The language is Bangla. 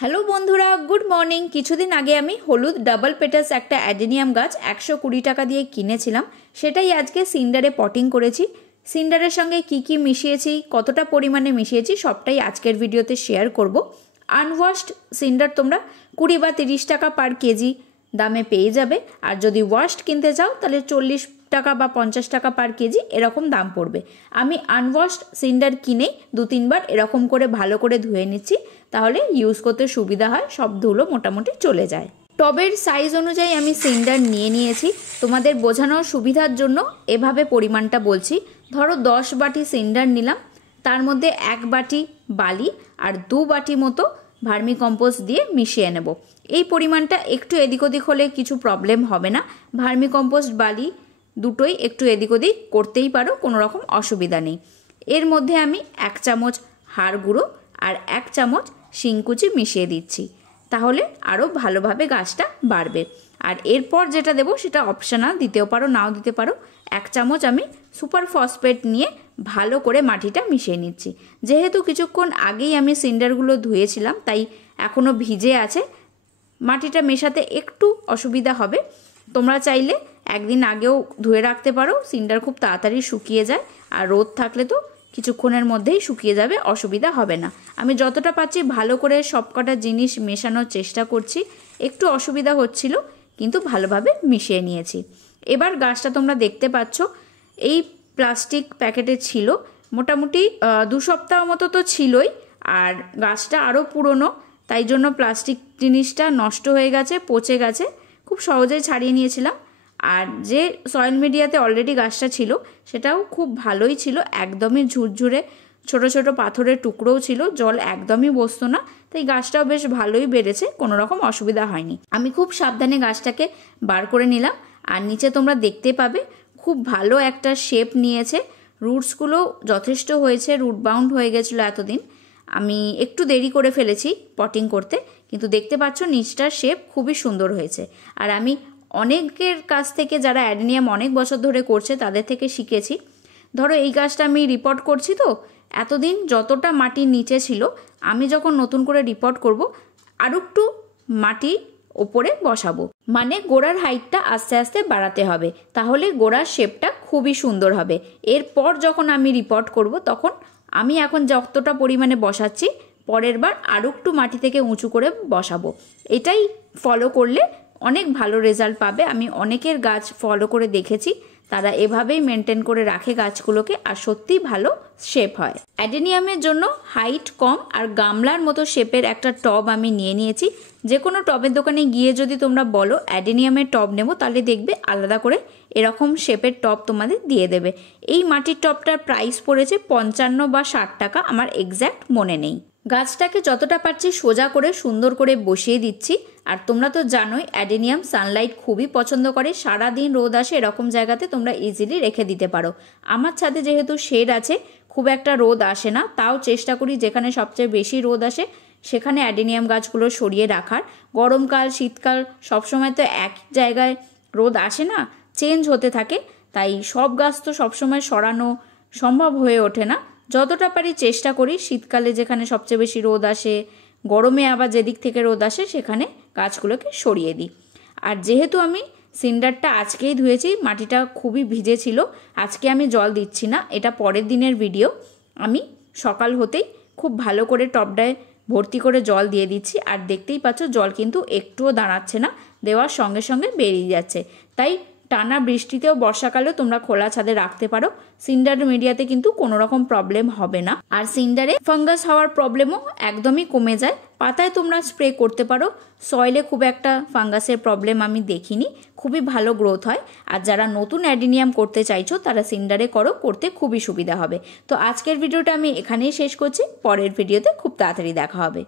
হ্যালো বন্ধুরা, গুড মর্নিং। কিছুদিন আগে আমি হলুদ ডাবল পেটাস একটা অ্যাডেনিয়াম গাছ 120 টাকা দিয়ে কিনেছিলাম। সেটাই আজকে সিন্ডারে পটিং করেছি। সিন্ডারের সঙ্গে কি কি মিশিয়েছি, কতটা পরিমাণে মিশিয়েছি সবটাই আজকের ভিডিওতে শেয়ার করব। আনওয়াশড সিন্ডার তোমরা 20 বা 30 টাকা পার কেজি দামে পেয়ে যাবে। আর যদি ওয়াশড কিনতে চাও তাহলে 40 টাকা বা 50 টাকা পার কেজি এরকম দাম পড়বে। আমি আনওয়াশড সিন্ডার কিনে 2-3 বার এরকম করে ভালো করে ধুয়ে নিচ্ছি, তাহলে ইউজ করতে সুবিধা হয়, সব ধুলো মোটামুটি চলে যায়। টবের সাইজ অনুযায়ী আমি সিন্ডার নিয়ে নিয়েছি। তোমাদের বোঝানোর সুবিধার জন্য এভাবে পরিমাণটা বলছি। ধরো 10 বাটি সিন্ডার নিলাম, তার মধ্যে 1 বাটি বালি আর 2 বাটি মতো ভার্মি কম্পোস্ট দিয়ে মিশিয়ে নেব। এই পরিমাণটা একটু এদিক ওদিক হলে কিছু প্রবলেম হবে না। ভার্মি কম্পোস্ট বালি দুটোই একটু এদিক ওদিক করতেই পারো, কোনো রকম অসুবিধা নেই। এর মধ্যে আমি 1 চামচ হাড় গুঁড়ো আর 1 চামচ শিংকুচি মিশিয়ে দিচ্ছি, তাহলে আরও ভালোভাবে গাছটা বাড়বে। আর এরপর যেটা দেবো সেটা অপশনাল, দিতেও পারো নাও দিতে পারো। 1 চামচ আমি সুপার ফসফেট নিয়ে ভালো করে মাটিটা মিশিয়ে নিচ্ছি। যেহেতু কিছুক্ষণ আগেই আমি সিন্ডারগুলো ধুয়েছিলাম, তাই এখনও ভিজে আছে, মাটিটা মেশাতে একটু অসুবিধা হবে। তোমরা চাইলে একদিন আগেও ধুয়ে রাখতে পারো, সিন্ডার খুব তাড়াতাড়ি শুকিয়ে যায়। আর রোদ থাকলে তো কিছুক্ষণের মধ্যেই শুকিয়ে যাবে, অসুবিধা হবে না। আমি যতটা পাচ্ছি ভালো করে সবকটা জিনিস মেশানোর চেষ্টা করছি। একটু অসুবিধা হচ্ছিল, কিন্তু ভালোভাবে মিশিয়ে নিয়েছি। এবার গাছটা তোমরা দেখতে পাচ্ছ এই প্লাস্টিক প্যাকেটে ছিল, মোটামুটি 2 সপ্তাহ মতো তো ছিলই। আর গাছটা আরও পুরনো, তাই জন্য প্লাস্টিক জিনিসটা নষ্ট হয়ে গেছে, পচে গেছে, খুব সহজেই ছাড়িয়ে নিয়েছিলাম। আর যে সয়েল মিডিয়াতে অলরেডি গাছটা ছিল সেটাও খুব ভালোই ছিল, একদমই ঝুরঝুরে, ছোট ছোট পাথরের টুকরোও ছিল, জল একদমই বসতো না, তাই গাছটাও বেশ ভালোই বেড়েছে, কোনো রকম অসুবিধা হয়নি। আমি খুব সাবধানে গাছটাকে বার করে নিলাম। আর নিচে তোমরা দেখতে পাবে খুব ভালো একটা শেপ নিয়েছে, রুটসগুলো যথেষ্ট হয়েছে, রুট বাউন্ড হয়ে গেছিলো এতদিন। আমি একটু দেরি করে ফেলেছি পটিং করতে, কিন্তু দেখতে পাচ্ছ নিচটার শেপ খুবই সুন্দর হয়েছে। আর আমি অনেকের কাছ থেকে, যারা অ্যাডেনিয়াম অনেক বছর ধরে করছে, তাদের থেকে শিখেছি। ধরো এই গাছটা আমি রিপোর্ট করছি, তো এতদিন যতটা মাটির নিচে ছিল, আমি যখন নতুন করে রিপোর্ট করব আরও একটু মাটি ওপরে বসাবো, মানে গোড়ার হাইটটা আস্তে আস্তে বাড়াতে হবে, তাহলে গোড়ার শেপটা খুবই সুন্দর হবে। এরপর যখন আমি রিপোর্ট করব তখন আমি এখন যতটা পরিমাণে বসাচ্ছি, পরের বার আরও একটু মাটি থেকে উঁচু করে বসাবো। এটাই ফলো করলে অনেক ভালো রেজাল্ট পাবে। আমি অনেকের গাছ ফলো করে দেখেছি, তারা এভাবেই মেনটেন করে রাখে গাছগুলোকে, আর সত্যিই ভালো শেপ হয়। অ্যাডেনিয়ামের জন্য হাইট কম আর গামলার মতো শেপের একটা টব আমি নিয়ে নিয়েছি। যে কোনো টবের দোকানে গিয়ে যদি তোমরা বলো অ্যাডেনিয়ামের টব নেবো, তাহলে দেখবে আলাদা করে এরকম শেপের টব তোমাদের দিয়ে দেবে। এই মাটির টবটার প্রাইস পড়েছে 55 বা 60 টাকা, আমার এক্স্যাক্ট মনে নেই। গাছটাকে যতটা পারছি সোজা করে সুন্দর করে বসিয়ে দিচ্ছি। আর তোমরা তো জানোই অ্যাডেনিয়াম সানলাইট খুবই পছন্দ করে, সারাদিন রোদ আসে, এরকম জায়গাতে তোমরা ইজিলি রেখে দিতে পারো। আমার ছাদে যেহেতু শেড আছে, খুব একটা রোদ আসে না, তাও চেষ্টা করি যেখানে সবচেয়ে বেশি রোদ আসে সেখানে অ্যাডেনিয়াম গাছগুলো সরিয়ে রাখার। গরমকাল শীতকাল সবসময় তো এক জায়গায় রোদ আসে না, চেঞ্জ হতে থাকে, তাই সব গাছ তো সবসময় সরানো সম্ভব হয়ে ওঠে না। যতটা পারি চেষ্টা করি শীতকালে যেখানে সবচেয়ে বেশি রোদ আসে, গরমে আবার যেদিক থেকে রোদ আসে সেখানে গাছগুলোকে সরিয়ে দিই। আর যেহেতু আমি সিন্ডারটা আজকেই ধুয়েছি, মাটিটা খুবই ভিজে ছিল, আজকে আমি জল দিচ্ছি না, এটা পরের দিনের ভিডিও। আমি সকাল হতেই খুব ভালো করে টবটায় ভর্তি করে জল দিয়ে দিচ্ছি। আর দেখতেই পাচ্ছ জল কিন্তু একটুও দাঁড়াচ্ছে না, দেওয়ার সঙ্গে সঙ্গে বেরিয়ে যাচ্ছে। তাই টানা বৃষ্টিতেও বর্ষাকালেও তোমরা খোলা ছাদে রাখতে পারো। সিন্ডার মিডিয়াতে কিন্তু কোনো রকম প্রবলেম হবে না। আর সিন্ডারে ফাঙ্গাস হওয়ার প্রবলেমও একদমই কমে যায়। পাতায় তোমরা স্প্রে করতে পারো, সয়েলে খুব একটা ফাঙ্গাসের প্রবলেম আমি দেখিনি, খুবই ভালো গ্রোথ হয়। আর যারা নতুন অ্যাডেনিয়াম করতে চাইছো তারা সিন্ডারে করো, করতে খুবই সুবিধা হবে। তো আজকের ভিডিওটা আমি এখানেই শেষ করছি, পরের ভিডিওতে খুব তাড়াতাড়ি দেখা হবে।